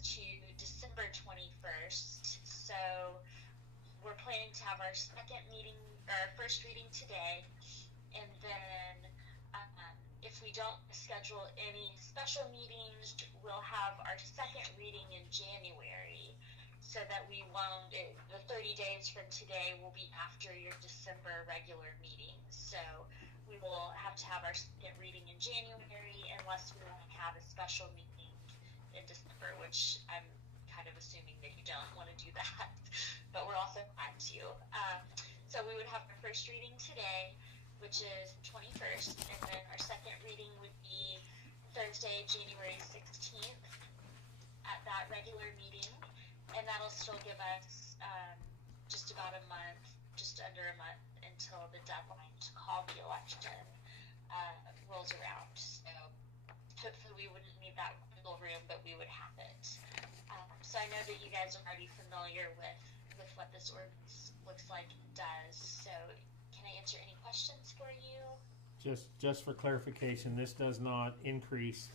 us to December 21st. So we're planning to have our first reading today, and then if we don't schedule any special meetings, we'll have our second reading in January, so that we won't, the 30 days from today will be after your December regular meeting. So we will have to have our second reading in January unless we want to have a special meeting in December, which I'm kind of assuming that you don't want to do that, but we're also glad to. So we would have our first reading today, which is the 21st, and then our second reading would be Thursday, January 16th at that regular meeting, and that'll still give us just about a month, just under a month, until the deadline to call the election rolls around. So hopefully we wouldn't need that wiggle room, but we would have it. So I know that you guys are already familiar with what this ordinance looks like and does. So can I answer any questions for you? Just for clarification, this does not increase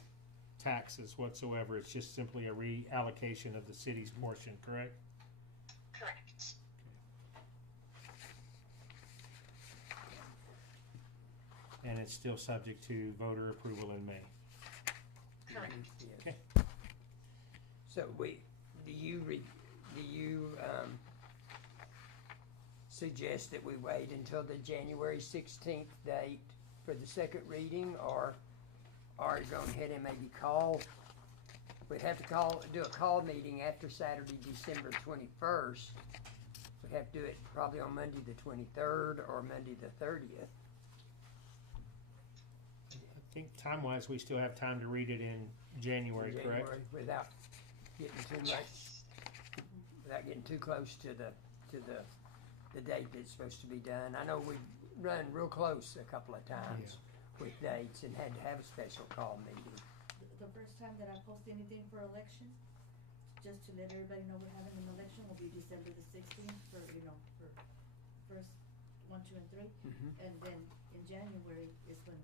taxes whatsoever. It's just simply a reallocation of the city's portion, correct? Correct. And it's still subject to voter approval in May. Correct. Okay. So do you suggest that we wait until the January 16th date for the second reading, or are you going ahead and maybe we'd have to do a call meeting after Saturday, December 21st. We'd have to do it probably on Monday the 23rd or Monday the 30th. I think time-wise, we still have time to read it in January, correct? Without getting too much, without getting too close to the date that's supposed to be done. I know we've run real close a couple of times with dates and had to have a special call meeting. The first time that I post anything for election, just to let everybody know we're having an election, will be December the 16th for first 1, 2, and 3. Mm-hmm. And then in January is when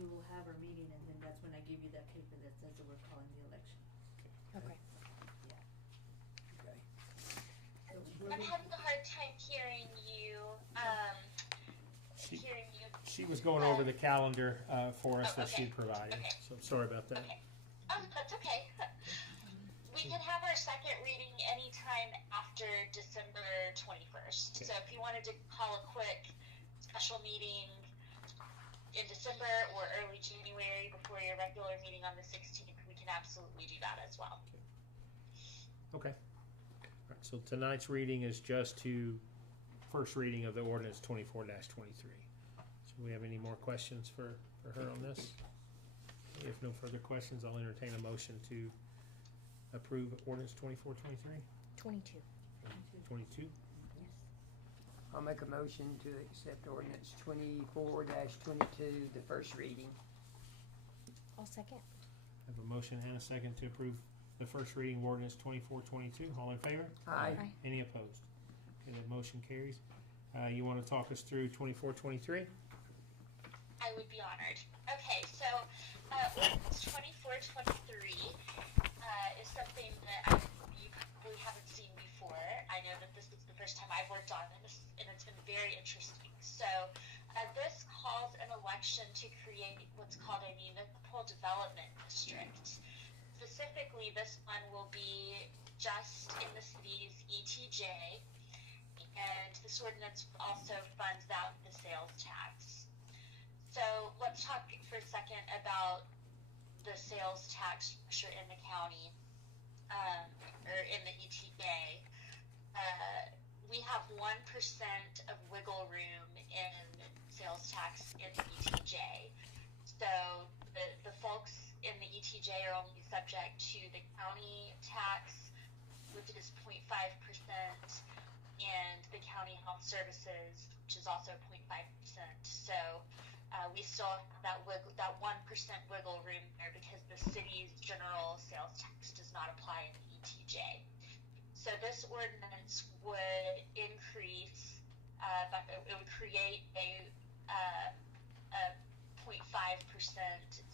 we will have our meeting, and then that's when I give you that paper that says that we're calling the election. Okay. Okay. So I'm having a hard time hearing you. She was going over the calendar for us that she okay. provided, Okay. so sorry about that. Okay. That's okay. We can have our second reading anytime after December 21st. Okay. So if you wanted to call a quick special meeting in December or early January before your regular meeting on the 16th, we can absolutely do that as well. Okay. All right, so tonight's reading is just to first reading of the ordinance 24-23. So we have any more questions for her on this? If no further questions, I'll entertain a motion to approve ordinance 24-23. 22. 22. Yes. I'll make a motion to accept ordinance 24-22, the first reading. I'll second. I have a motion and a second to approve the first reading of ordinance 24-22. All in favor? Aye. Any opposed? Okay, that motion carries. You want to talk us through 24-23? I would be honored. Okay, so ordinance 24-23 is something that you probably haven't seen before. I know that this is the first time I've worked on this, and it's been very interesting. So this calls an election to create what's called a municipal development district. Specifically, this one will be just in the city's ETJ, and this ordinance also funds out the sales tax. So let's talk for a second about the sales tax structure in the county, or in the ETJ. We have 1% of wiggle room in sales tax in the ETJ. So the folks in the ETJ are only subject to the county tax, which is 0.5%, and the county health services, which is also 0.5%. So we still have that 1% wiggle room there because the city's general sales tax does not apply in the ETJ. So this ordinance would increase, it would create a 0.5%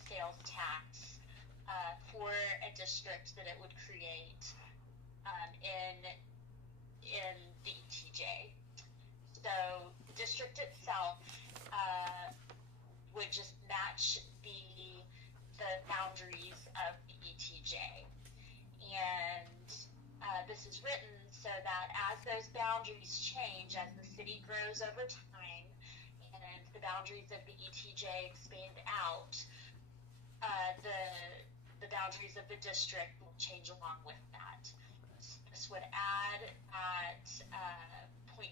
sales tax for a district district that it would create in the ETJ. So the district itself would just match the boundaries of the ETJ, and this is written so that as those boundaries change, as the city grows over time, and the boundaries of the ETJ expand out, the boundaries of the district will change along with that. This would add at 0.5%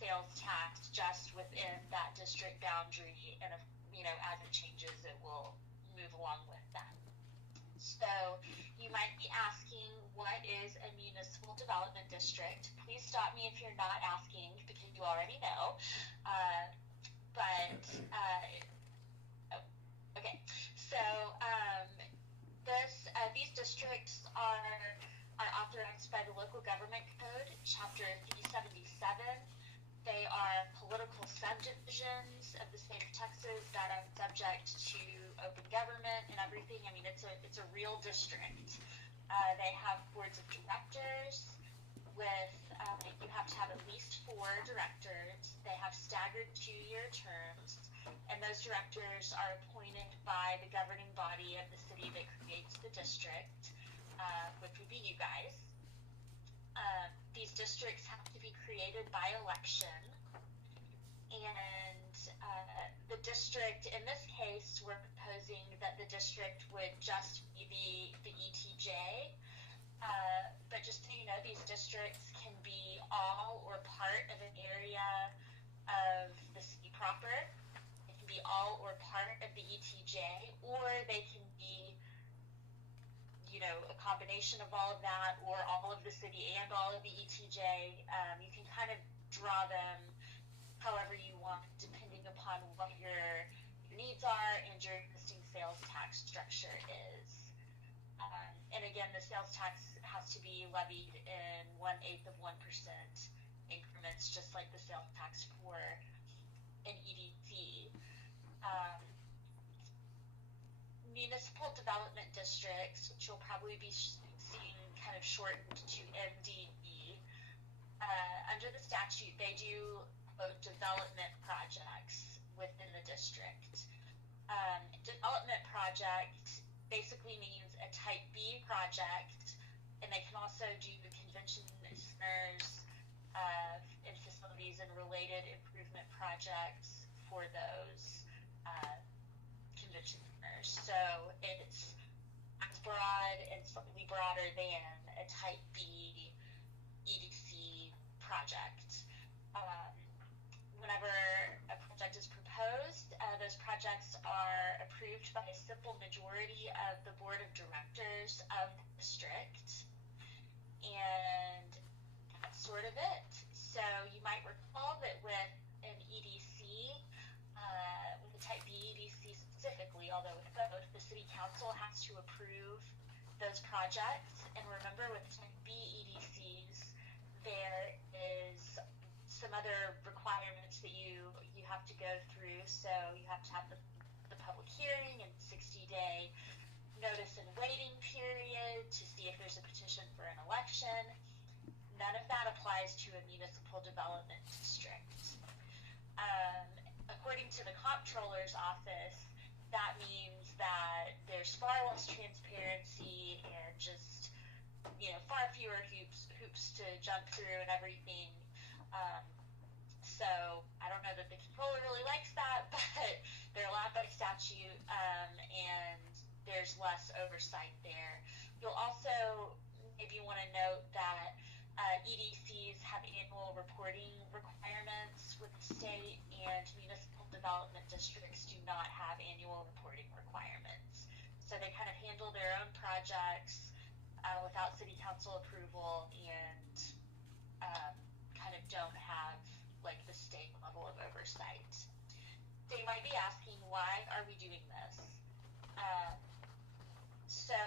sales tax just within that district boundary, and if, as it changes, it will move along with that. So you might be asking, what is a municipal development district? Please stop me if you're not asking, because you already know. Okay. So these districts are authorized by the Local Government Code, Chapter 377. They are political subdivisions of the state of Texas that are subject to open government and everything. I mean, it's a real district. They have boards of directors with, you have to have at least 4 directors. They have staggered 2-year terms, and those directors are appointed by the governing body of the city that creates the district, which would be you guys. These districts have to be created by election, and the district, in this case, we're proposing that the district would just be the ETJ, but just so you know, these districts can be all or part of an area of the city proper. It can be all or part of the ETJ, or they can be a combination of all of that, or all of the city and all of the ETJ. You can kind of draw them however you want, depending upon what your needs are and your existing sales tax structure is. And again, the sales tax has to be levied in 1/8 of 1% increments, just like the sales tax for an EDC. Municipal development districts, which you'll probably be seeing kind of shortened to MDE, under the statute, they do development projects within the district. Development project basically means a type B project, and they can also do convention centers and facilities and related improvement projects for those convention centers. So it's as broad and slightly broader than a type B EDC project. Whenever a project is proposed, those projects are approved by a simple majority of the board of directors of the district, and that's sort of it. So you might recall that with an EDC, with a type B EDC specifically, although with both, the city council has to approve those projects. And remember, with type B EDCs, there is some other requirements that you have to go through. So you have to have the public hearing and 60-day notice and waiting period to see if there's a petition for an election. None of that applies to a municipal development district. According to the comptroller's office, that means that there's far less transparency and just, far fewer hoops to jump through and everything. So I don't know that the comptroller really likes that, but they're allowed by statute, and there's less oversight there. You'll also maybe want to note that EDCs have annual reporting requirements with the state, and municipal development districts do not have annual reporting requirements. So they kind of handle their own projects without city council approval, and kind of don't have the state level of oversight. So you might be asking, why are we doing this? So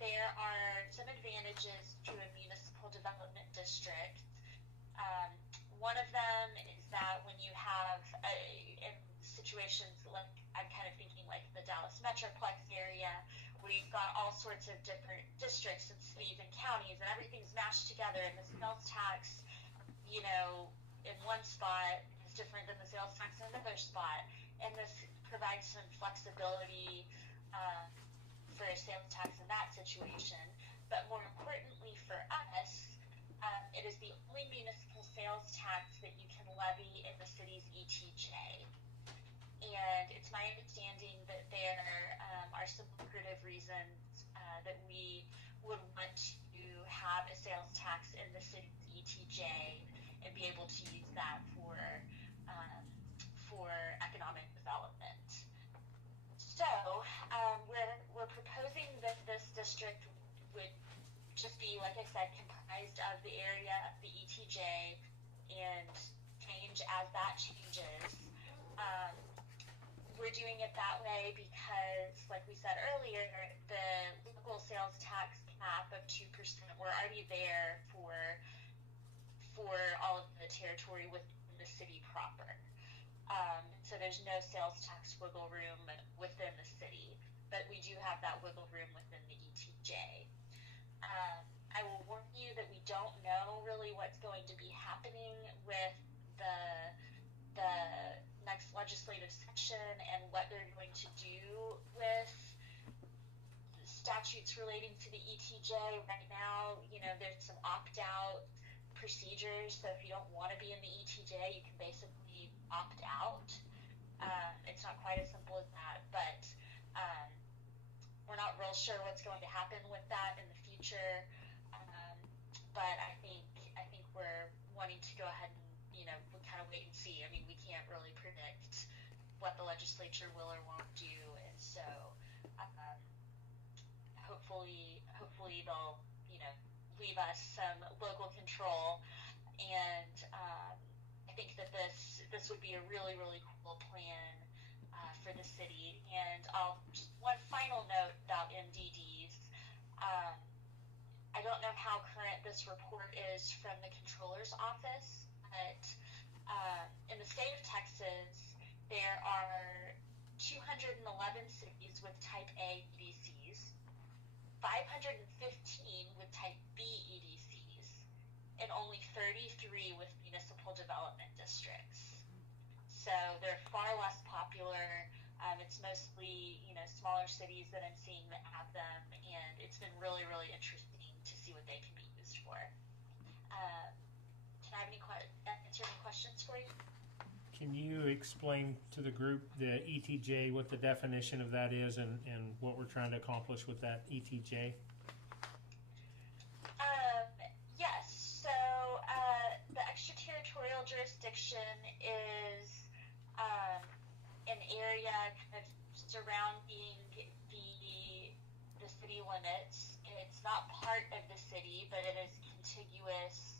there are some advantages to a municipal development district. One of them is that when you have in situations like, I'm kind of thinking like the Dallas Metroplex area, we've got all sorts of different districts and cities and counties, and everything's mashed together, and the sales tax, you know, in one spot is different than the sales tax in another spot, and this provides some flexibility for a sales tax in that situation. But more importantly for us, it is the only municipal sales tax that you can levy in the city's ETJ. And it's my understanding that there are some lucrative reasons that we would want to have a sales tax in the city's ETJ and be able to use that for economic development. So we're proposing that this district would just be, like I said, comprised of the area of the ETJ and change as that changes. We're doing it that way because, like we said earlier, the local sales tax cap of 2%, we're already there for all of the territory within the city proper. So there's no sales tax wiggle room within the city, but we do have that wiggle room within the ETJ. I will warn you that we don't know really what's going to be happening with the next legislative session and what they're going to do with statutes relating to the ETJ. Right now, you know, there's some opt-out procedures, so if you don't want to be in the ETJ, you can basically opt out. It's not quite as simple as that, but we're not real sure what's going to happen with that in the future. But I think we're wanting to go ahead and, you know, we kind of wait and see. I mean, we can't really predict what the legislature will or won't do, and so hopefully they'll, you know, leave us some local control. And I think that this would be a really, really cool plan for the city. And just one final note about MDDs. I don't know how current this report is from the Controller's Office, but in the state of Texas, there are 211 cities with Type A EDCs, 515 with Type B EDCs, and only 33 with municipal development districts. So they're far less popular. It's mostly, you know, smaller cities that I'm seeing that have them, and it's been really, really interesting to see what they can be used for. Can I have answer any questions for you? Can you explain to the group the ETJ, what the definition of that is, and what we're trying to accomplish with that ETJ? Yes. So the extraterritorial jurisdiction is an area kind of surrounding the city limits. It's not part of the city, but it is contiguous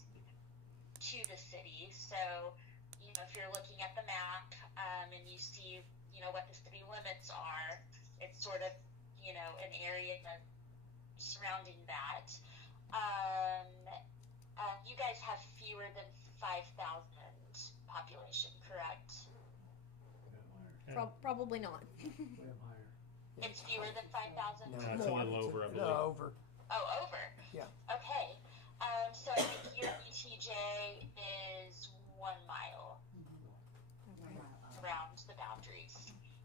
to the city. So, you know, if you're looking at the map and you see, you know, what the city limits are, it's sort of, you know, an area surrounding that. You guys have fewer than 5,000 population, correct? Probably not. It's fewer than 5,000? No, It's a little over, I believe. No, over. Oh, over? Yeah. Okay. So I think your ETJ is 1 mile around the boundaries.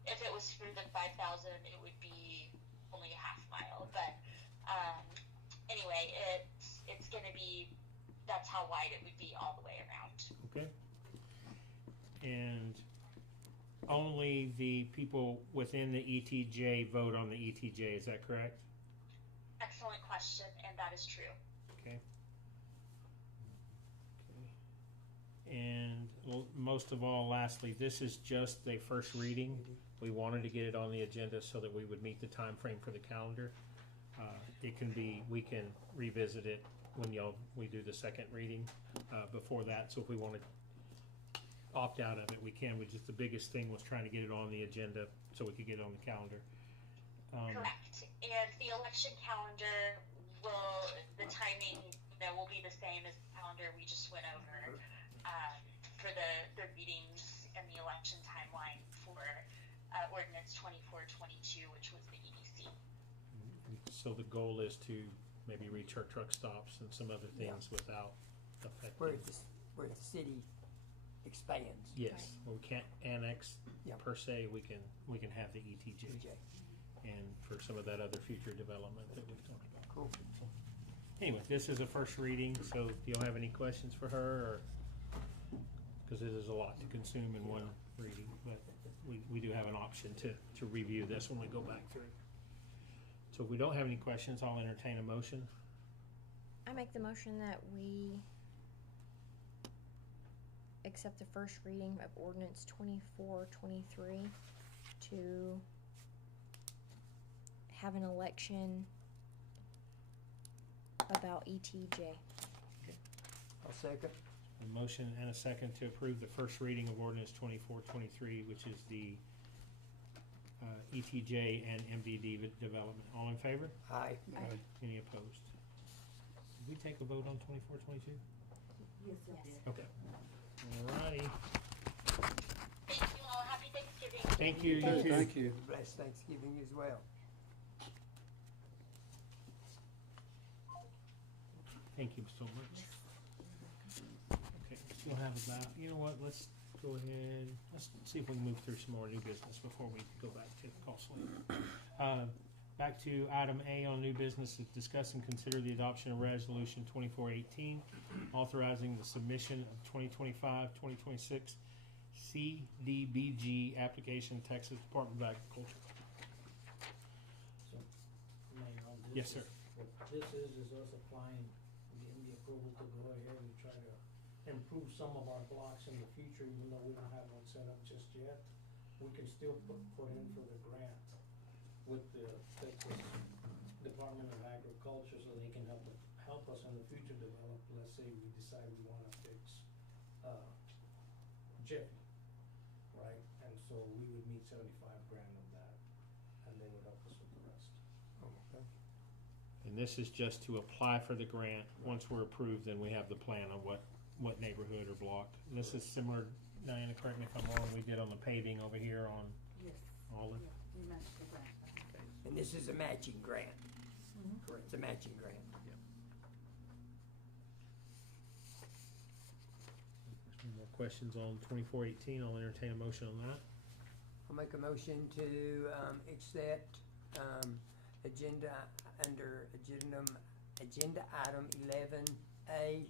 If it was fewer than 5,000, it would be only a half mile. But anyway, it's going to be, that's how wide it would be all the way around. Okay. And only the people within the ETJ vote on the ETJ, is that correct? Excellent question, and that is true. Okay. And most of all, lastly, this is just the first reading. We wanted to get it on the agenda so that we would meet the time frame for the calendar. We can revisit it when we do the second reading before that. So if we want to opt out of it, we can. The biggest thing was trying to get it on the agenda so we could get it on the calendar. Correct. And the election calendar the timing, will be the same as the calendar we just went over for the readings and the election timeline for ordinance 2422, which was the EDC. So the goal is to maybe reach our truck stops and some other Yeah. things without Where affecting. the city expands. Yes, well, we can't annex Yeah. per se, we can have the ETJ. TJ. And for some of that other future development that we've talked about. Cool. Anyway, this is a first reading, so do y'all have any questions for her, or? Because it is a lot to consume in one reading, but we do have an option to review this when we go back through. So if we don't have any questions, I'll entertain a motion. I make the motion that we accept the first reading of ordinance 2423 to have an election about ETJ. I'll second. A motion and a second to approve the first reading of ordinance 2423, which is the ETJ and MDD development. All in favor? Aye. Any opposed? Did we take a vote on 2422? Yes, it Yes. did. Okay. Alrighty. Thank you all. Happy Thanksgiving. Thank you, you too. Thank you. Blessed Thanksgiving as well. Thank you so much. Okay, still have about, you know what, let's go ahead, let's see if we can move through some more new business before we go back to costly. Back to item A on new business, is discuss and consider the adoption of resolution 2418, authorizing the submission of 2025-2026 CDBG application, Texas Department of Agriculture. So, Mayor, on this. Yes, sir. What this is us applying, getting the approval to go ahead and try to improve some of our blocks in the future, even though we don't have one set up just yet. We can still put in for the grant with the Texas Department of Agriculture, so they can help us in the future develop, let's say we decide we wanna fix, Jiffy, right? And so we would need 75 grand of that, and they would help us with the rest. Okay. And this is just to apply for the grant. Once we're approved, then we have the plan on what neighborhood or block. And this is similar, Diana, correct me if I'm wrong, we did on the paving over here on Yes, Olive. yeah, we matched the grant. And this is a matching grant. Mhm. Correct. It's a matching grant. Any more questions on 2418? I'll entertain a motion on that. I'll make a motion to accept agenda item 11A.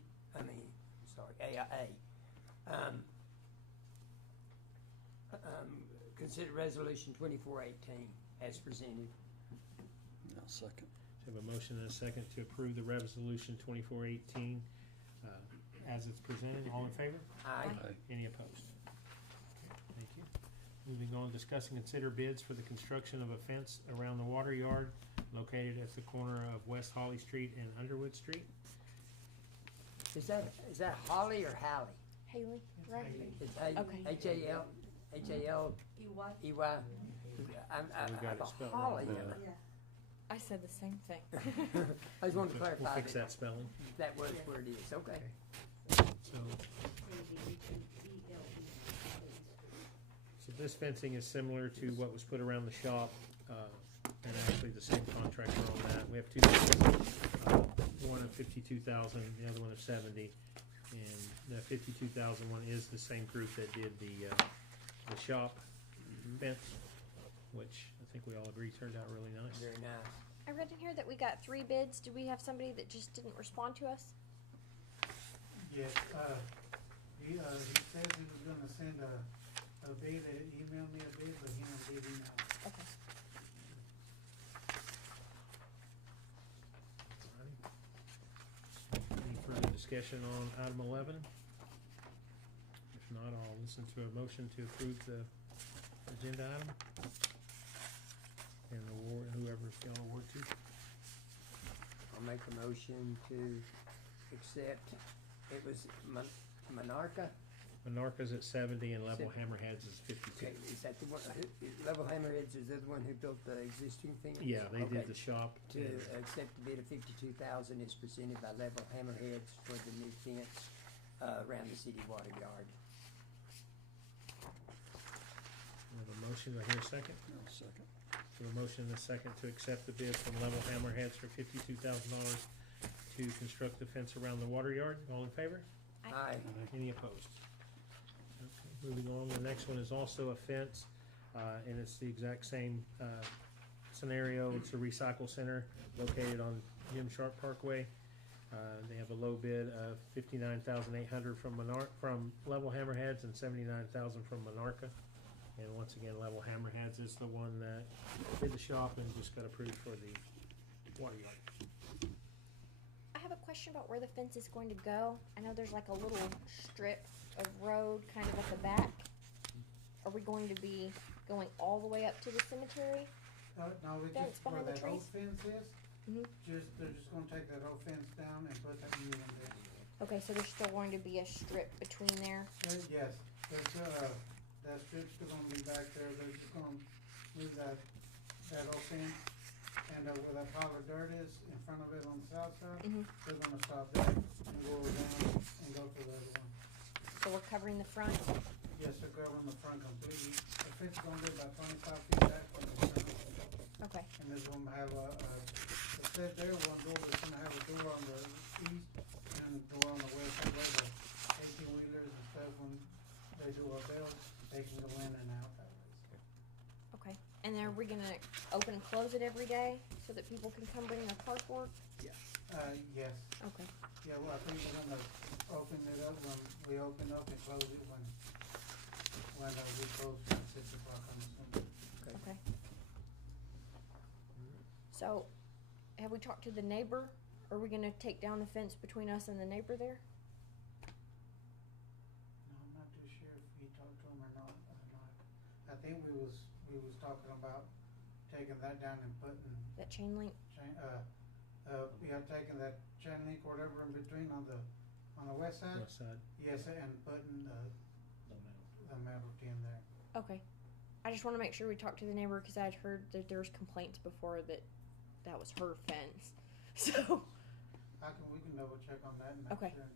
Consider resolution 2418 as presented. I'll second. So we have a motion and a second to approve the resolution 2418 as it's presented. All in favor? Aye. Aye. Any opposed? Thank you. Moving on, discuss and consider bids for the construction of a fence around the water yard located at the corner of West Holly Street and Underwood Street. Is that Holly or Hallie? Haley, right? It's Okay. H-A-L-E-Y. EY, I'm We got it spelled wrong. Holly. yeah. I said the same thing. I just wanted to We'll clarify fix that spelling. that was where it is. Okay. So, A-B-H-E-L-E. so this fencing is similar to what was put around the shop, and actually the same contractor on that. We have two bids, one of 52,000, the other one of 70. And the 52,000 one is the same group that did the shop fence, which I think we all agree turned out really nice. Very nice. I read in here that we got 3 bids. Did we have somebody that just didn't respond to us? Yes, he said he was gonna send a bid, email me a bid, but he never did email. Okay. Any further discussion on item 11? If not, I'll listen to a motion to approve the agenda item. And award, whoever's going to award to. I'll make a motion to accept, it was Monarca? Monarca's at 70 and Level Seven. Hammerheads is 52. Okay, is that the one, Level Hammerheads is the one who built the existing fence? Yeah, they Okay. did the shop. To and accept the bid of 52,000 is presented by Level Hammerheads for the new fence, around the city water yard. we have a motion, do I hear a second? I'll second. We have a motion and a second to accept the bid from Level Hammerheads for $52,000 to construct the fence around the water yard. All in favor? Aye. Any opposed? Okay, moving on, the next one is also a fence, and it's the exact same, scenario. It's a recycle center located on Jim Sharp Parkway. They have a low bid of $59,800 from Level Hammerheads and $79,000 from Monarca. And once again, Level Hammerheads is the one that did the shop and just got approved for the water yard. I have a question about where the fence is going to go. I know there's like a little strip of road kind of at the back. Are we going to be going all the way up to the cemetery? No, we Fence just, where behind the that old trees? fence is, Mhm. they're just gonna take that old fence down and put that new one there. Okay, so there's still going to be a strip between there. Yes, there's, that strip's still gonna be back there, they're just gonna move that old fence, and where that pile of dirt is, in front of it on the south side, Mhm. they're gonna stop there and go down and go to the other one. So we're covering the front. Yes, they're covering the front completely, the fence is gonna be about 25 feet back from the front. Okay. And this one have it said there, one door is gonna have a door on the east and a door on the west, that way the 18-wheelers and stuff, when they do our bells, they can go in and out that way. Okay. And then are we gonna open and close it every day so that people can come bring their cardboard? Yes, Okay. yeah, well, I think we're gonna open it up when we open up and close it when we close at 6 o'clock on the Sunday. Okay. So, have we talked to the neighbor? Are we gonna take down the fence between us and the neighbor there? No, I'm not too sure if you talked to him or not. I think we was talking about taking that down and putting That chain link? taking that chain link or whatever in between on the west side. West side. Yes, and putting the metal tin there. Okay. I just wanna make sure we talk to the neighbor, cause I'd heard that there was complaints before that was her fence. So, We can double check on that and make Okay. sure.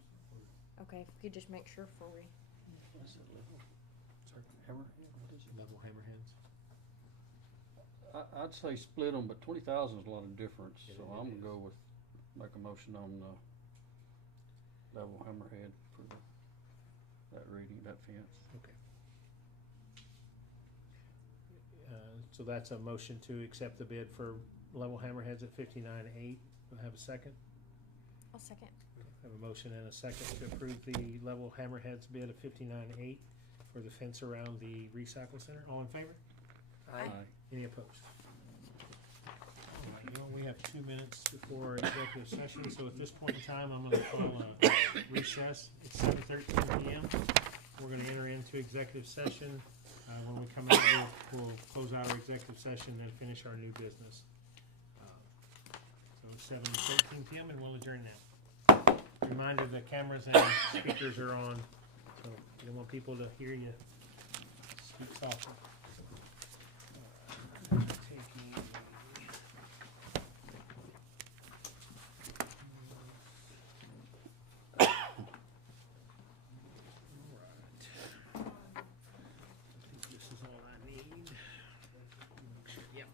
okay, if we could just make sure before we, What's that level? Sorry. Hammerhead, what is it? Level Hammerheads. I'd say split them, but 20,000 is a lot of difference, Yeah, so it I'm is. gonna go with, make a motion on, Level Hammerhead for that reading, that fence. So that's a motion to accept the bid for Level Hammerheads at $59,800. Do I have a second? I'll second. I have a motion and a second to approve the Level Hammerheads bid of $59,800 for the fence around the recycle center. All in favor? Aye. Any opposed? All right, you know, we have 2 minutes before executive session, so at this point in time, I'm gonna call a recess. It's 7:13 PM. We're gonna enter into executive session. When we come out, we'll close out our executive session and finish our new business. So it's 7:13 PM and we'll adjourn now. Reminder, the cameras and speakers are on, so we want people to hear you speak softly. Taking. This is all I need. Yep,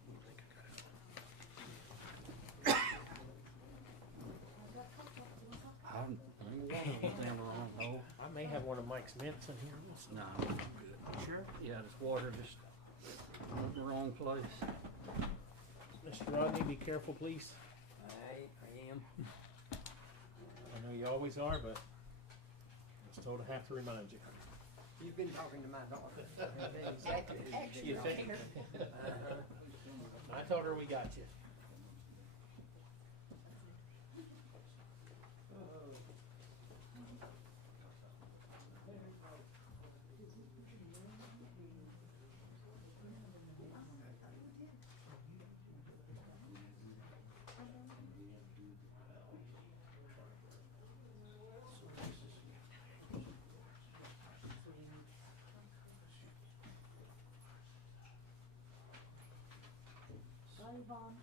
I think I got it all. I may have one of Mike's mints in here. No, I'm good. Sure? Yeah, this water just went in the wrong place. Mr. Rodney, be careful, please. I am. I know you always are, but I still have to remind you. You've been talking to my daughter. Exactly. You think? I told her we got you. Sorry, Vaughn.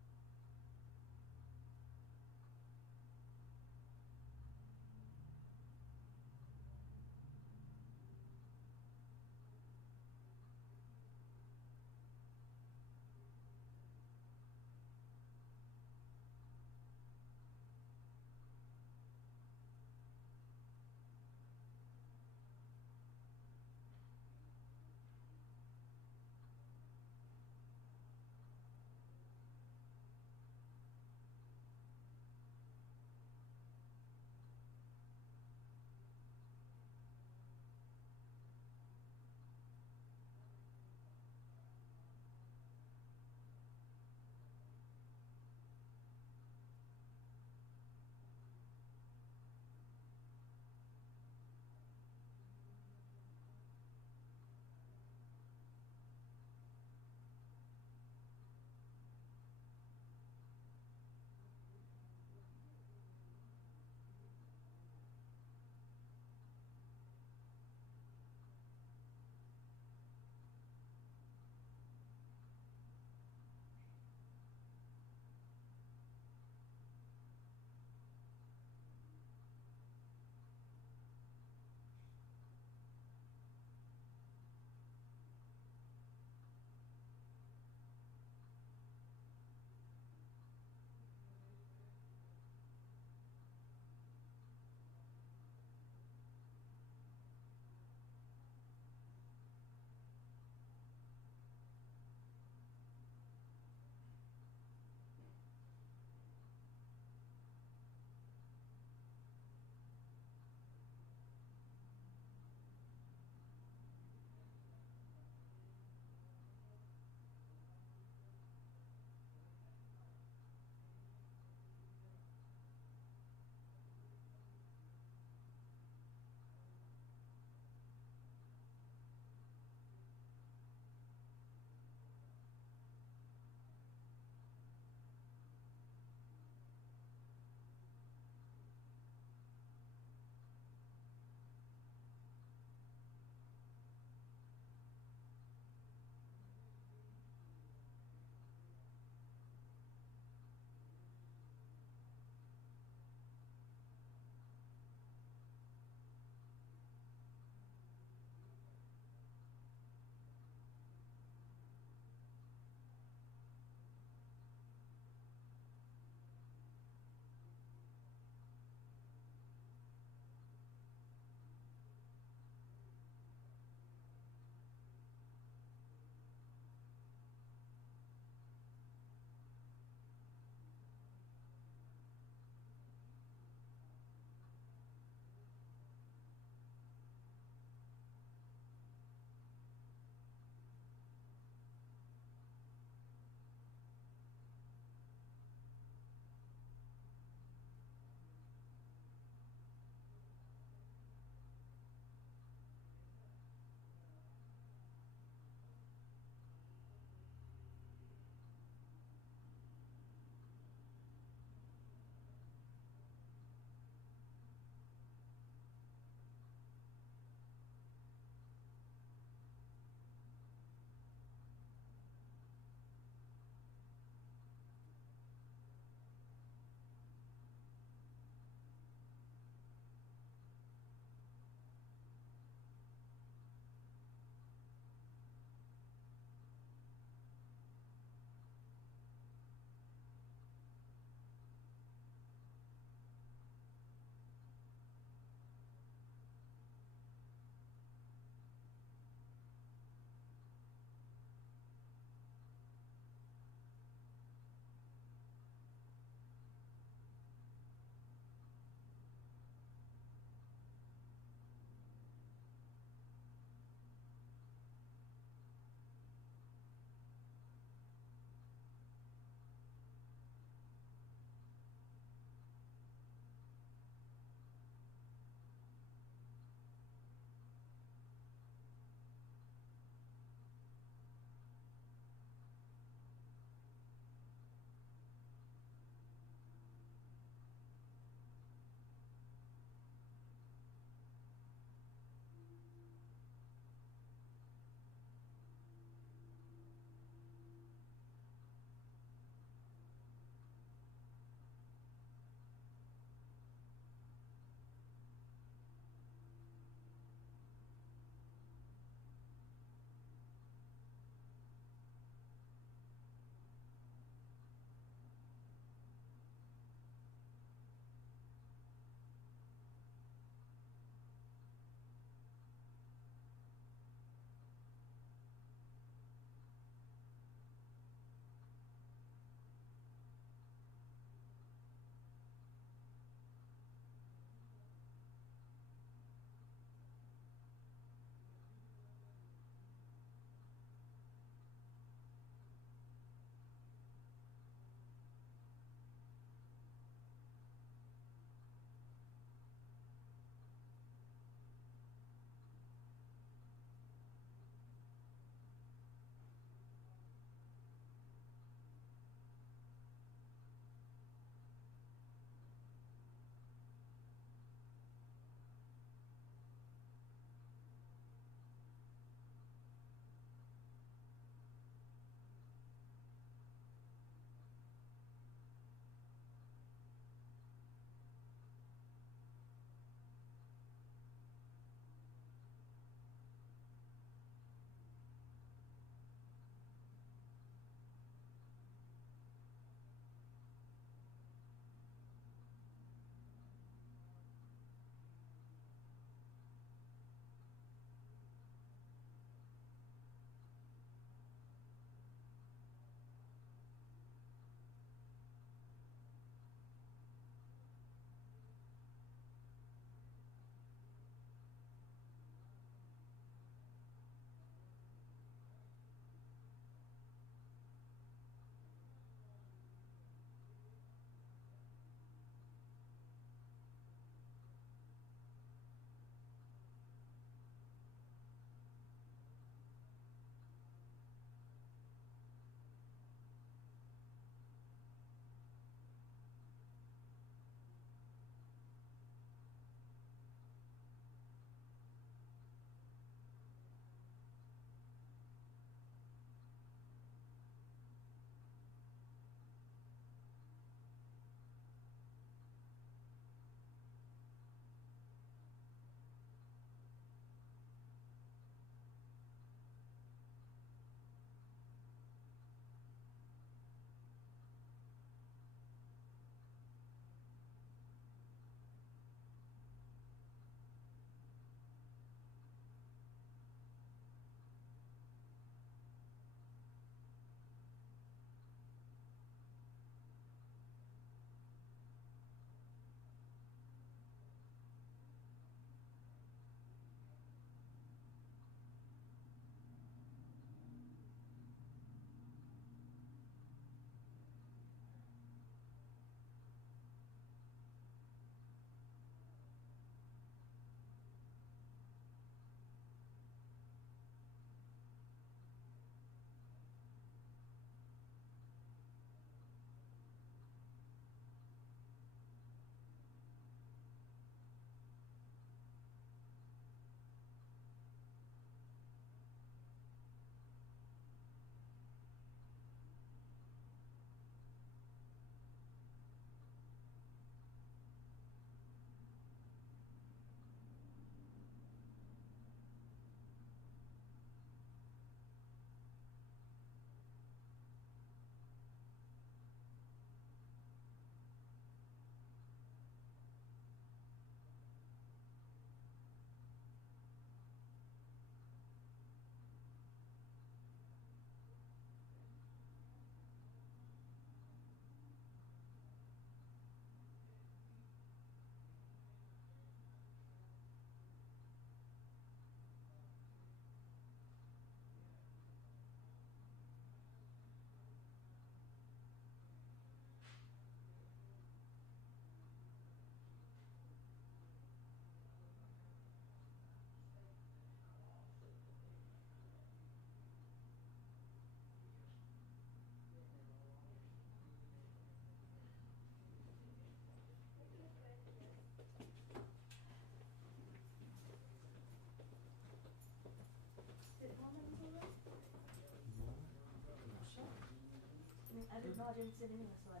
I didn't know, I didn't sit anywhere, so I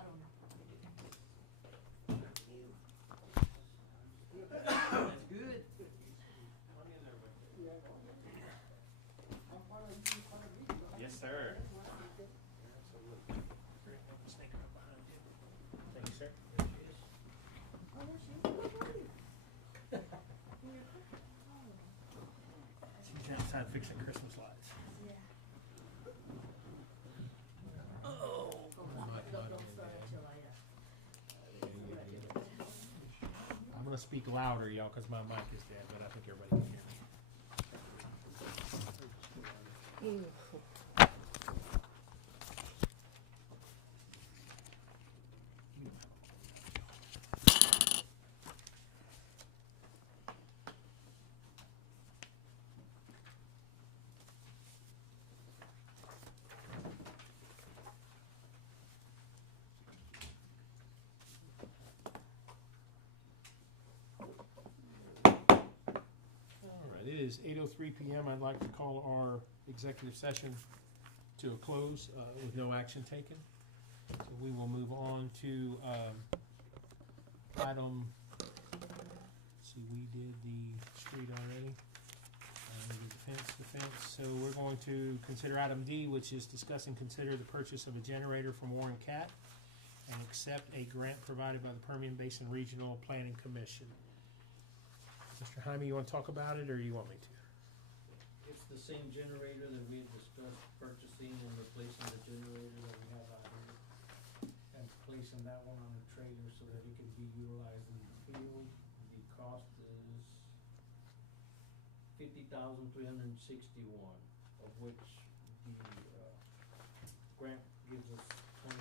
don't know. That's good. Yes, sir. Absolutely. Great. Snake right behind you. Thank you, sir. Oh, there she is. Where were you? She's outside fixing Christmas lights. Yeah. Oh. Don't start until I'm gonna speak louder, y'all, because my mic is dead, but I think everybody can hear me. All right, it is 8:03 p.m. I'd like to call our executive session to a close with no action taken. So we will move on to item, let's see, we did the street already. We did the fence. So we're going to consider item D, which is discuss and consider the purchase of a generator from Warren Cat and accept a grant provided by the Permian Basin Regional Planning Commission. Mr. Jaime, you want to talk about it, or you want me to? It's the same generator that we had discussed purchasing and replacing the generator that we have out here. And placing that one on a trailer so that it can be utilized in the field. The cost is $50,361, of which the, grant gives us $25,000.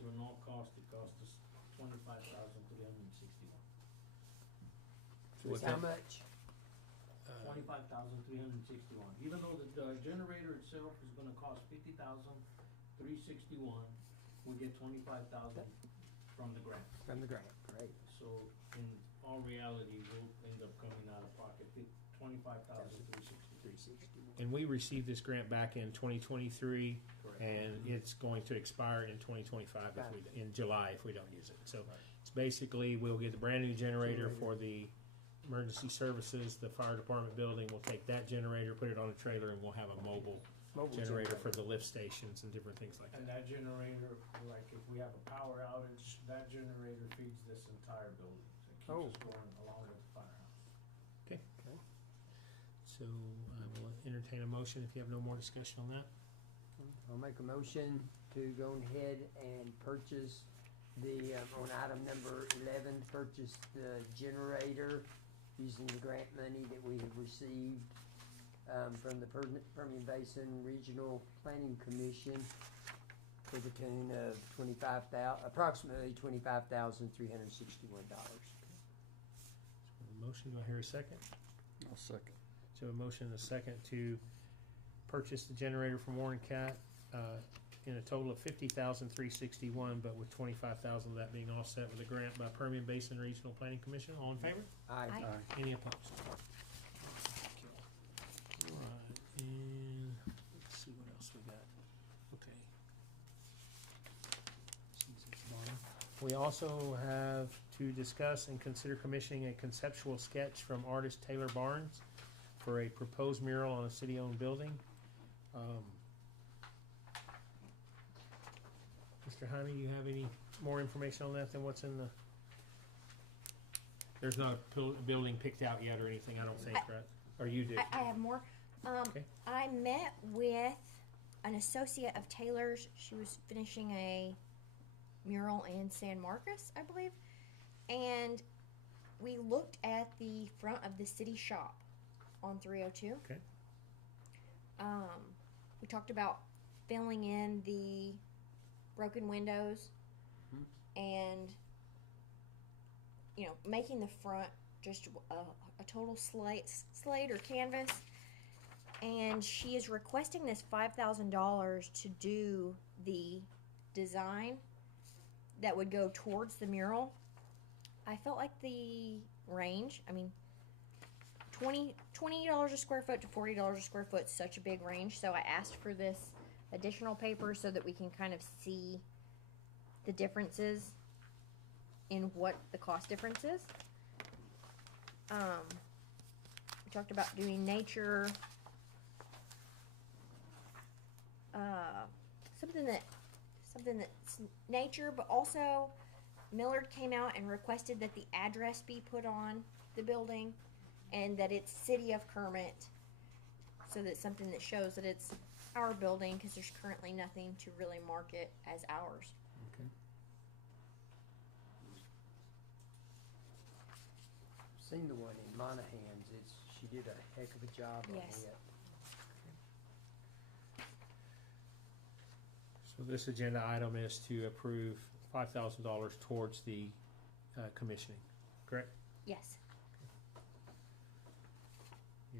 So in all cost, it cost us $25,361. So it's how much? $25,361. Even though the generator itself is gonna cost $50,361, we get $25,000 from the grant. From the grant, great. So in all reality, we'll end up coming out of pocket $25,360. And we received this grant back in 2023, Correct. and it's going to expire in 2025 if we, in July if we don't use it. So it's basically, we'll get the brand new generator for the emergency services, the fire department building. We'll take that generator, put it on a trailer, and we'll have a mobile generator for the lift stations and different things like And that. that generator, like if we have a power outage, that generator feeds this entire building. So it keeps us going along with the firehouse. So I will entertain a motion if you have no more discussion on that. I'll make a motion to go ahead and purchase the, on item number 11, purchase the generator using the grant money that we have received from the Permian Basin Regional Planning Commission for the tune of approximately $25,361. Motion, do I hear a second? I'll second. So a motion and a second to purchase the generator from Warren Cat in a total of $50,361, but with $25,000 of that being offset with a grant by Permian Basin Regional Planning Commission. All in favor? Aye. Aye. Any opposed? Alright, and let's see what else we got. Okay. We also have to discuss and consider commissioning a conceptual sketch from artist Taylor Barnes for a proposed mural on a city-owned building. Mr. Jaime, you have any more information on that than what's in the? There's not a building picked out yet or anything, I don't think, right? Or you do? I have more. Okay. I met with an associate of Taylor's. She was finishing a mural in San Marcos, I believe. And we looked at the front of the city shop on 302. Okay. We talked about filling in the broken windows and, you know, making the front just a total slate or canvas. And she is requesting this $5,000 to do the design that would go towards the mural. I felt like the range, I mean, $20 a square foot to $40 a square foot is such a big range, so I asked for this additional papers so that we can kind of see the differences in what the cost difference is. We talked about doing nature, something that's nature, but also Millard came out and requested that the address be put on the building and that it's City of Kermit, so that's something that shows that it's our building, because there's currently nothing to really mark it as ours. Okay. Seen the one in Monahan's, she did a heck of a job on Yes. it. So this agenda item is to approve $5,000 towards the commissioning, correct? Yes.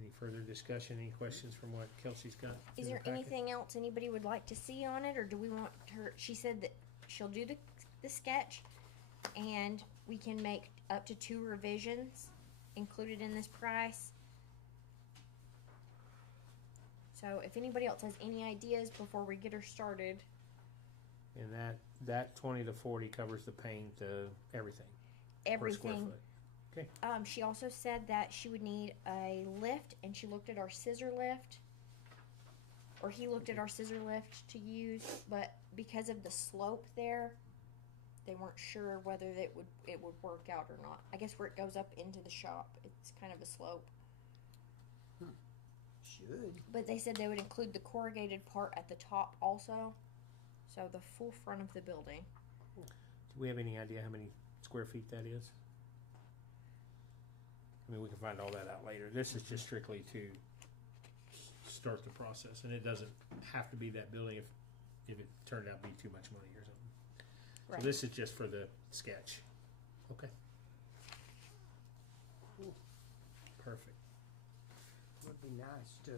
Any further discussion, any questions from what Kelsey's got? Is in there the packet? anything else anybody would like to see on it, or do we want her? She said that she'll do the sketch, and we can make up to 2 revisions included in this price. So if anybody else has any ideas before we get her started, And that 20 to 40 covers the paint, everything. Per square everything. foot. Okay. She also said that she would need a lift, and she looked at our scissor lift, or he looked at our scissor lift to use, but because of the slope there, they weren't sure whether it would work out or not. I guess where it goes up into the shop, it's kind of a slope. Should. But they said they would include the corrugated part at the top also, so the full front of the building. Do we have any idea how many square feet that is? I mean, we can find all that out later. This is just strictly to start the process, and it doesn't have to be that building if it turned out to be too much money or something. Right. So this is just for the sketch. Okay. Perfect. Would be nice to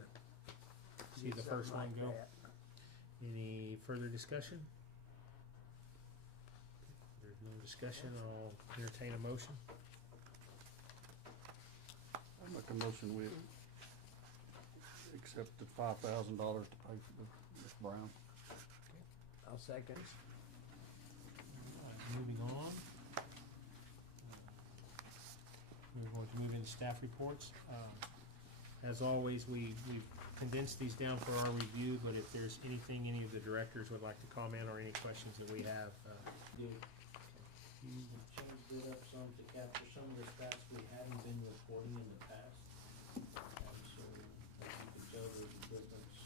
See do the first something one like go? that. Any further discussion? If there's no discussion, I'll entertain a motion. I make a motion we accept the $5,000 to pay for Ms. Brown. I'll second. Alright, moving on. We're going to move into staff reports. As always, we've condensed these down for our review, but if there's anything any of the directors would like to comment or any questions that we have, We changed it up some to capture some of the stats we hadn't been reporting in the past. So, as you can tell, there's a difference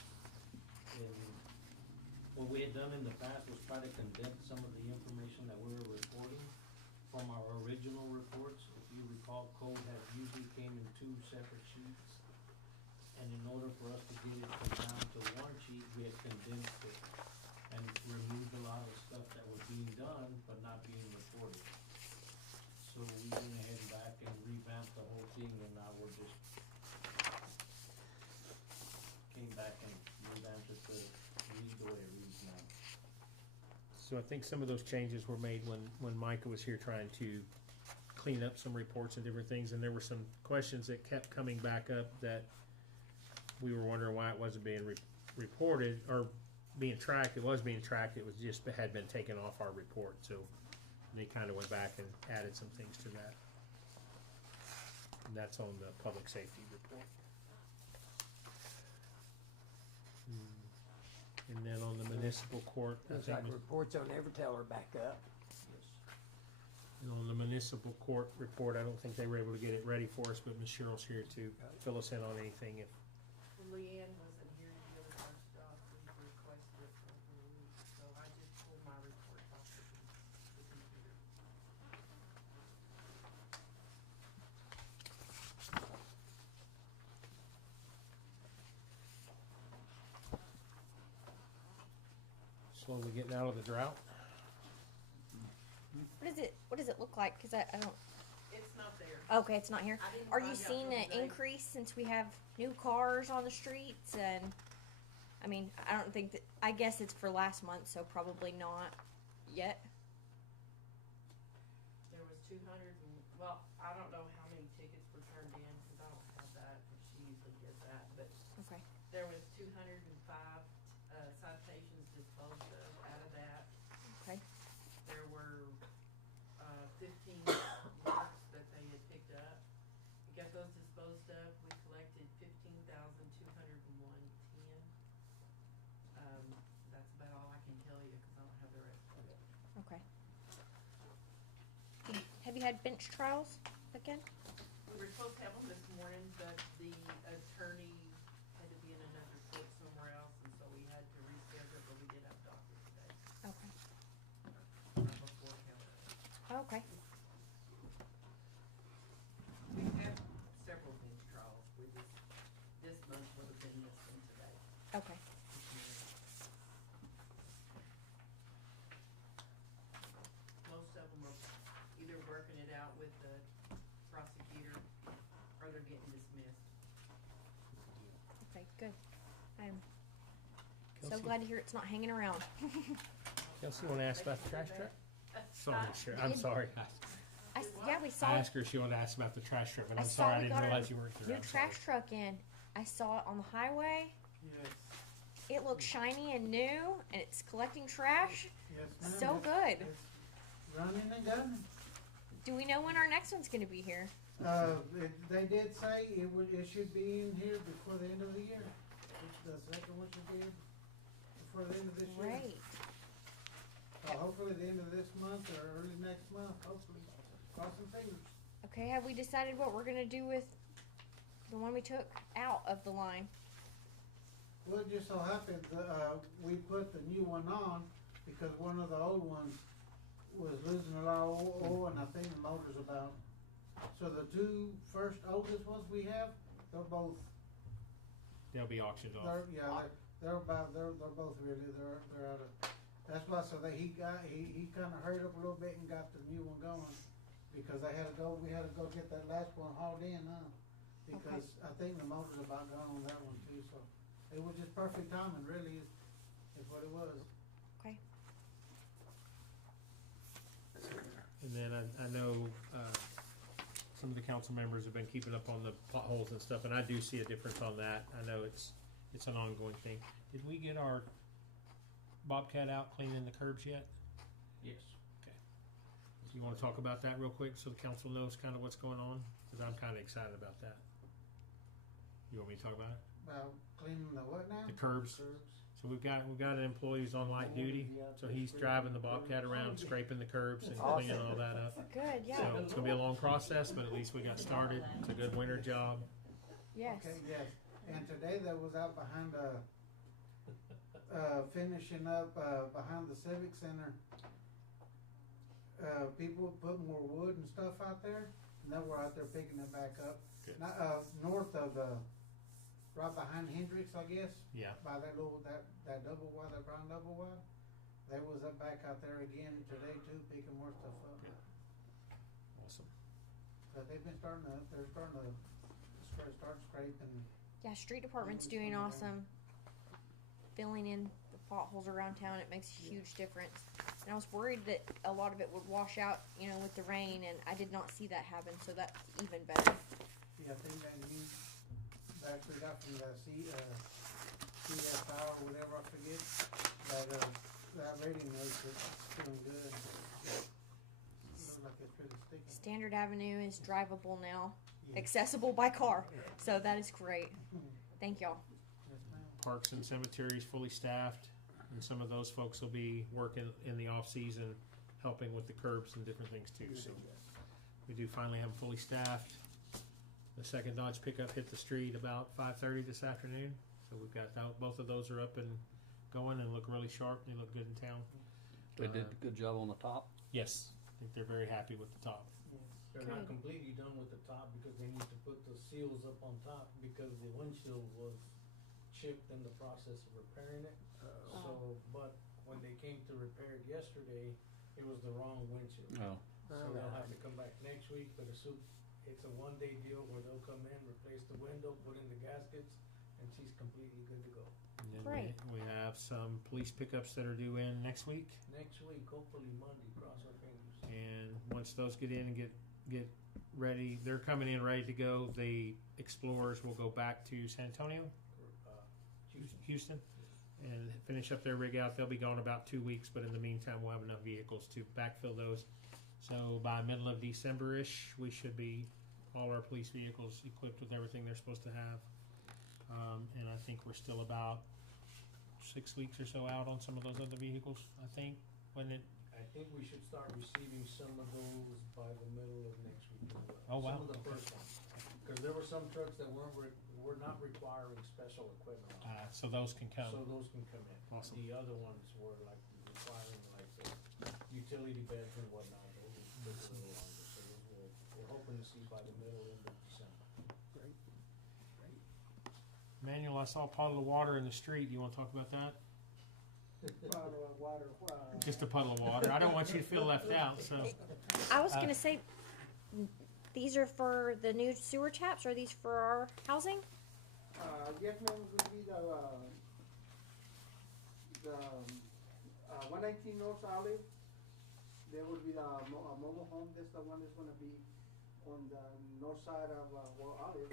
in, what we had done in the past was try to condense some of the information that we were reporting from our original reports. If you recall, code had usually came in 2 separate sheets. And in order for us to get it down to 1 sheet, we had condensed it and removed a lot of stuff that was being done but not being reported. So we went ahead and back and revamped the whole thing, and now we're just came back and revamped it to read the way it reads now. so I think some of those changes were made when Micah was here trying to clean up some reports and different things, and there were some questions that kept coming back up that we were wondering why it wasn't being reported or being tracked. It was being tracked. It was just had been taken off our report. So they kind of went back and added some things to that. And that's on the public safety report. And then on the municipal court, I Looks think like reports on Evertel are back up. Yes. and on the municipal court report, I don't think they were able to get it ready for us, but Ms. Cheryl's here to fill us in on anything if Leanne wasn't here to give us our stuff, we requested it for a week, so I just pulled my report off the computer. slowly getting out of the drought. What does it look like? Because I don't. It's not there. Okay, it's not here. I didn't Are you find out seeing till an today. increase since we have new cars on the streets? And I mean, I don't think that. I guess it's for last month, so probably not yet. There was 200 and, well, I don't know how many tickets were turned in, cause I don't have that, but she usually gets that, but Okay. there was 205, citations 15 lots that they had picked up. We got those disposed of. We collected 15,201.10. That's about all I can tell you because I don't have the rest of it. Okay. Have you had bench trials again? We were supposed to have them this morning, but the attorney had to be in another court somewhere else, and so we had to reschedule, but we did have doctors today, Okay. before council. Okay. We have several bench trials. We just, this month would have been this one today. Okay. Most of them are either working it out with the prosecutor or they're getting dismissed. Okay, good. I'm so Kelsey? glad to hear it's not hanging around. Kelsey, want to ask about the trash truck? Sorry, sure. I'm Did- sorry. Yeah, we saw I asked her if she wanted to ask about the trash truck, but I I'm saw sorry, I we didn't got our realize you weren't here. new I'm sorry. trash truck in. I saw it on the highway. Yes, It looks shiny and new, and it's collecting trash. yes, ma'am. So good. It's running and gunning. Do we know when our next one's gonna be here? They did say it should be in here before the end of the year. The second one should be in before the end of this year. Great. So hopefully the end of this month or early next month, hopefully. Cross some fingers. Okay, have we decided what we're gonna do with the one we took out of the line? Well, it just so happened, we put the new one on because one of the old ones was losing a lot of oil and I think the motor's about. So the two first oldest ones we have, they're both, They'll be auctioned off. they're both really, they're out of, that's why, so that he kinda hurried up a little bit and got the new one going. Because we had to go get that last one hauled in, because I think the motor's about gone on that one too, so. It was just perfect timing, really, is what it was. Okay. And then I know, some of the council members have been keeping up on the potholes and stuff, and I do see a difference on that. I know it's an ongoing thing. Did we get our Bobcat out cleaning the curbs yet? Yes. You wanna talk about that real quick so the council knows kinda what's going on? Cause I'm kinda excited about that. You want me to talk about it? About cleaning the what now? The curbs. So we've got an employee who's on light duty, so he's driving the Bobcat around, scraping the curbs and cleaning all that up. Good, yeah. So it's gonna be a long process, but at least we got started. It's a good winter job. Yes. Okay, yes, and today that was out behind finishing up, behind the Civic Center. People put more wood and stuff out there, and then we're out there picking it back up. Good. Not, north of, right behind Hendrix, I guess, Yeah. by that little, that double wide, that brown double wide. They was up back out there again today too, picking more stuff up. Good. Awesome. But they're starting to start scraping. Yeah, street department's doing awesome. Filling in the potholes around town, it makes a huge difference. And I was worried that a lot of it would wash out, with the rain, and I did not see that happen, so that's even better. Yeah, I think that new batch we got from the CSI or whatever, I forget, that rating is feeling good. Looks like it's pretty sticky. Standard Avenue is drivable now, Yeah. accessible by car, so that is great. Thank y'all. Yes, ma'am. Parks and cemeteries fully staffed, and some of those folks will be working in the off season, helping with the curbs and different things too, so. We do finally have them fully staffed. The second Dodge pickup hit the street about 5:30 this afternoon, so we've got both of those are up and going and look really sharp. They look good in town. They did a good job on the top. Yes, I think they're very happy with the top. They're not completely done with the top because they need to put the seals up on top because the windshield was chipped in the process of repairing it. So, but when they came to repair it yesterday, it was the wrong windshield. Oh. So they'll have to come back next week, but it's a one-day deal where they'll come in, replace the window, put in the gaskets, and she's completely good to go. And then Great. we have some police pickups that are due in next week, Next week, hopefully Monday, cross our fingers. and once those get in and get ready, they're coming in ready to go. The Explorers will go back to San Antonio, Houston, and finish up their rig out. They'll be gone about 2 weeks, but in the meantime, we'll have enough vehicles to backfill those. So by middle of December-ish, we should be, all our police vehicles equipped with everything they're supposed to have. And I think we're still about 6 weeks or so out on some of those other vehicles, I think, when it, I think we should start receiving some of those by the middle of next week. Oh, wow. Some of the first ones, cause there were some trucks that were not requiring special equipment on. so those can come. So those can come in. Awesome. The other ones were like requiring like the utility beds and whatnot, those will take a little longer, so those we're hoping to see by the middle of December. Manuel, I saw a puddle of water in the street. You want to talk about that? Bottle of water, Just a puddle of water. I don't want you to feel left out. So I was gonna say, these are for the new sewer taps, or are these for our housing? yes, ma'am, would be the 119 North Olive. There would be the mobile home. That's the one that's gonna be on the north side of Olive.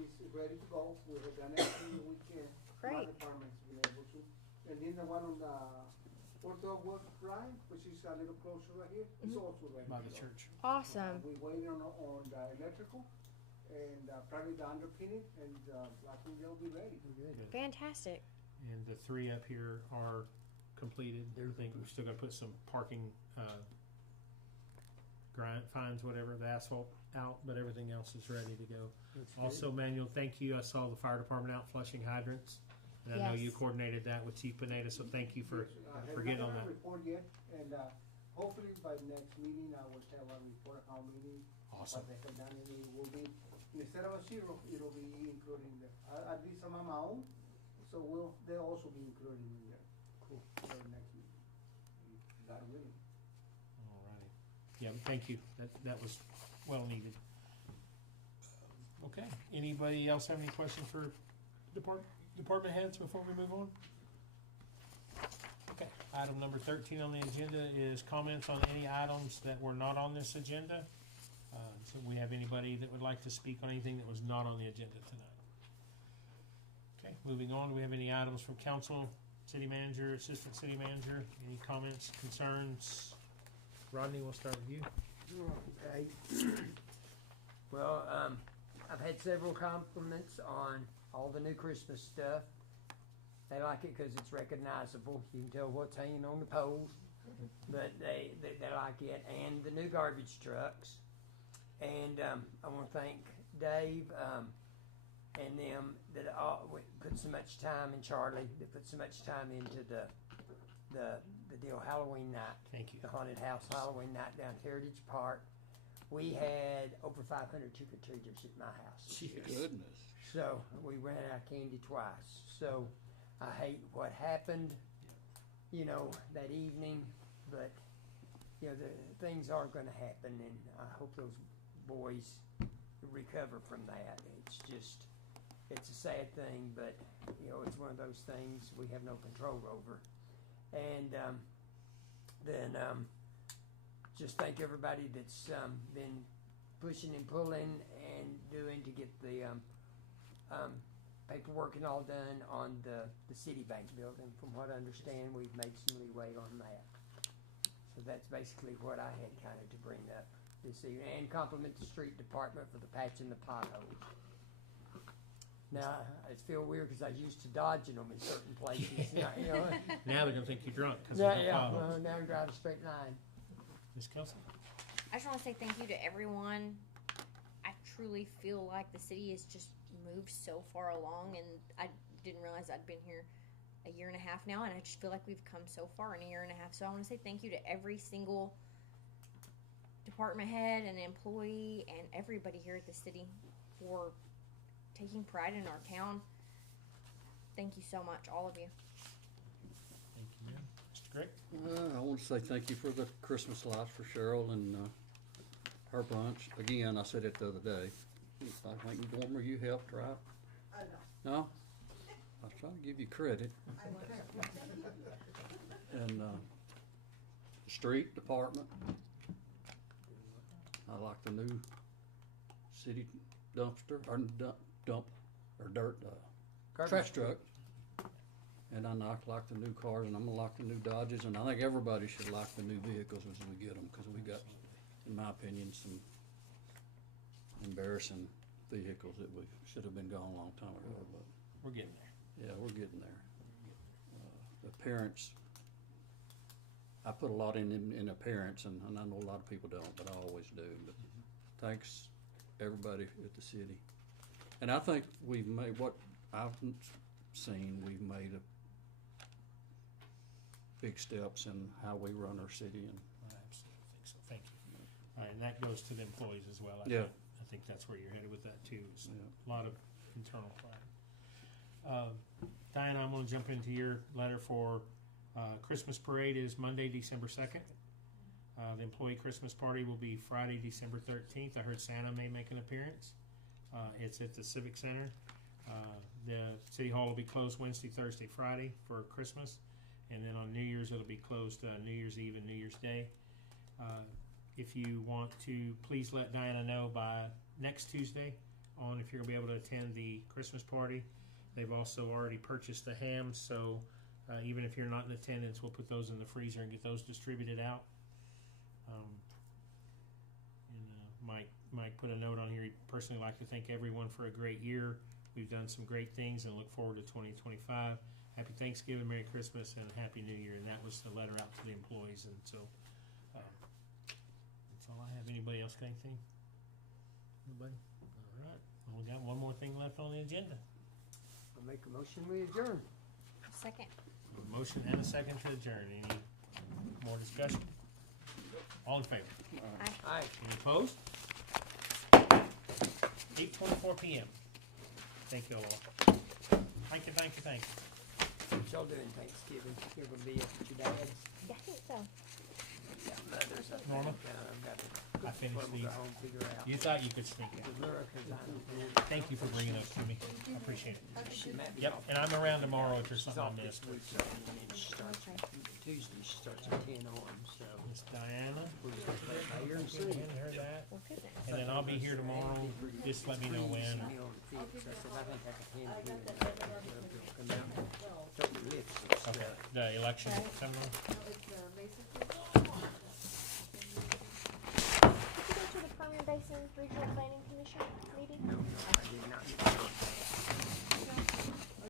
It's ready to go. We have done everything we can. My Great. department's been able to. And then the one on the Ortho Work Drive, which is a little closer right here, it's also ready by to the go. church. Awesome. We're waiting on the electrical and probably the underpinning, and I think they'll be ready. Fantastic. And the 3 up here are completed. I think we're still gonna put some parking fines, whatever, the asphalt out, but everything else is ready to go. Also, Manuel, thank you. I saw the fire department out flushing hydrants, and I know you Yes. coordinated that with Chief Pineda, so thank you for getting on that. I have not report yet, and hopefully by next meeting, I will have a report how many, Awesome. what they have done, and it will be, instead of a 0, it'll be including at least some of my own, so they'll also be included in there. Cool. For the next meeting. God willing. Alrighty. Yeah, thank you. That was well needed. Okay. Anybody else have any questions for department heads before we move on? Okay. Item number 13 on the agenda is comments on any items that were not on this agenda. So we have anybody that would like to speak on anything that was not on the agenda tonight? Okay, moving on. Do we have any items from council, city manager, assistant city manager? Any comments, concerns? Rodney, we'll start with you. Okay. Well, I've had several compliments on all the new Christmas stuff. They like it because it's recognizable. You can tell what's hanging on the poles, but they like it. And the new garbage trucks. And I want to thank Dave and them that put so much time, and Charlie that put so much time into the deal Halloween night. Thank you. The haunted house Halloween night down at Heritage Park. We had over 500 trick-or-treaters at my house. Goodness. So we ran out of candy twice. So I hate what happened, that evening, but the things are going to happen, and I hope those boys recover from that. It's a sad thing, but it's one of those things we have no control over. And then just thank everybody that's been pushing and pulling and doing to get the paperwork and all done on the Citibank building. From what I understand, we've made some leeway on that. So that's basically what I had kind of to bring up this evening, and compliment the street department for the patching the potholes. Now, I feel weird because I used to dodging them in certain places. Now they're gonna think you're drunk because Yeah, of the potholes. well, now I'm driving a straight line. Ms. Kelsey? I just want to say thank you to everyone. I truly feel like the city has just moved so far along, and I didn't realize I'd been here a year and a half now, and I just feel like we've come so far in a year and a half. So I want to say thank you to every single department head and employee and everybody here at the city for taking pride in our town. Thank you so much, all of you. Thank you, ma'am. Mr. Gregg? I want to say thank you for the Christmas lights for Cheryl and her bunch. Again, I said it the other day. I think Dormer, you helped, right? No? I was trying to give you credit. And the street department. I like the new city dumpster, or dirt trash truck. And I like the new cars, and I'm gonna like the new Dodges, and I think everybody should like the new vehicles as we get them, because we got in my opinion, some embarrassing vehicles that we should have been gone a long time ago, but, We're getting there. yeah, we're getting there. The parents, I put a lot in appearance, and I know a lot of people don't, but I always do, but thanks everybody at the city. And I think we've made, what I've seen, we've made big steps in how we run our city, and I absolutely think so. Thank you. All right, and that goes to the employees as well. Yeah. I think that's where you're headed with that too. Is Yeah. a lot of internal pride. Diana, I'm going to jump into your letter for Christmas parade is Monday, December 2nd. The employee Christmas party will be Friday, December 13th. I heard Santa may make an appearance. It's at the Civic Center. The City Hall will be closed Wednesday, Thursday, Friday for Christmas. And then on New Year's, it'll be closed New Year's Eve and New Year's Day. If you want to, please let Diana know by next Tuesday on if you're going to be able to attend the Christmas party. They've also already purchased the hams, so even if you're not in attendance, we'll put those in the freezer and get those distributed out. Mike put a note on here. He'd personally like to thank everyone for a great year. We've done some great things and look forward to 2025. Happy Thanksgiving, Merry Christmas, and Happy New Year. And that was the letter out to the employees. And so that's all I have. Anybody else got anything? Nobody? All right. Well, we got one more thing left on the agenda. I'll make a motion, we adjourn. Second. A motion and a second to adjourn. Any more discussion? All in favor? Aye. Any opposed? 8:24 p.m. Thank you all. Thank you, thank you, thank you. What y'all doing Thanksgiving? You're gonna be up at your dad's? Yeah, I think so. Yeah, mother's up there. Norma? I've got to I finished go these. home, figure out. You thought you could sneak it. The Laura, 'cause I Thank you for bringing those to me. I appreciate it. she met me Yep, off- and I'm around tomorrow if there's She's something I off this missed. week, so, and then she starts, Tuesday she starts at 10 on, so Miss Diana, we're just gonna play by ear and see. heard that. Well, goodness. And then I'll be here tomorrow. Just let me know when. She me on the fifth, so I said, I think I can hand it in, and they'll come out and start the lifts and stuff. Okay, the election Right. seminar. No, it's basically. Did you go to the Permian Basin Regional Planning Commission meeting? No, I did not.